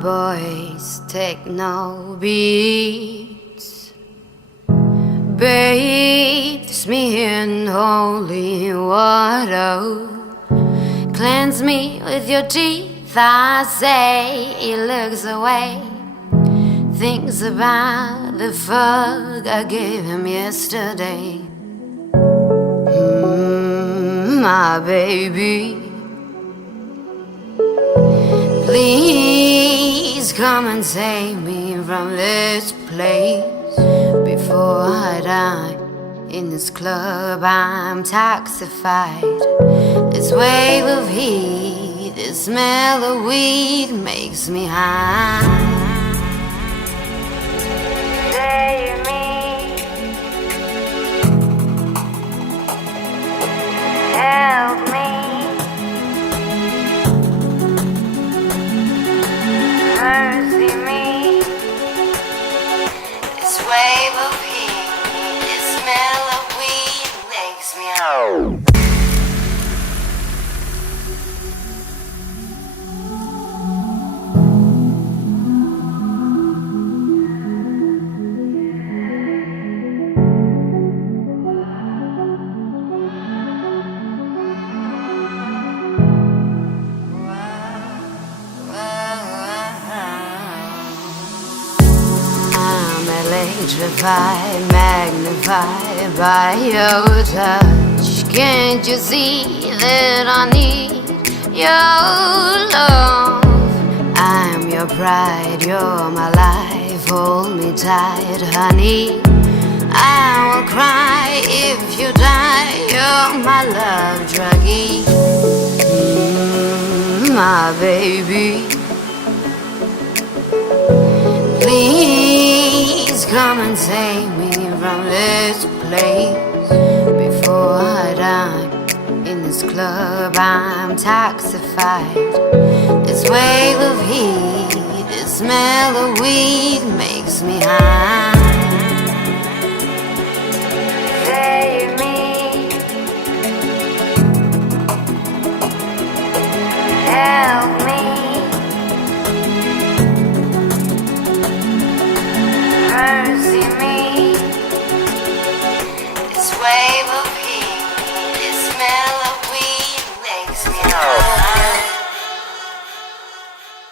boys techno beats. Bathes me in holy water. Cleanse me with your teeth, I say. He looks away, thinks about the fuck I gave him yesterday. My baby, please come and save me from this place before I die. In this club I'm toxified. This wave of heat, this smell of weed makes me high. Save me, help me, mercy me. This wave of heat, this smell of weed makes me high. Electrified, magnified by your touch. Can't you see that I need your love? I'm your pride, you're my life. Hold me tight, honey. I will cry if you die. You're my love druggie. My baby, please come and save me from this place before I die. In this club I'm toxified. This wave of heat, this smell of weed makes me high.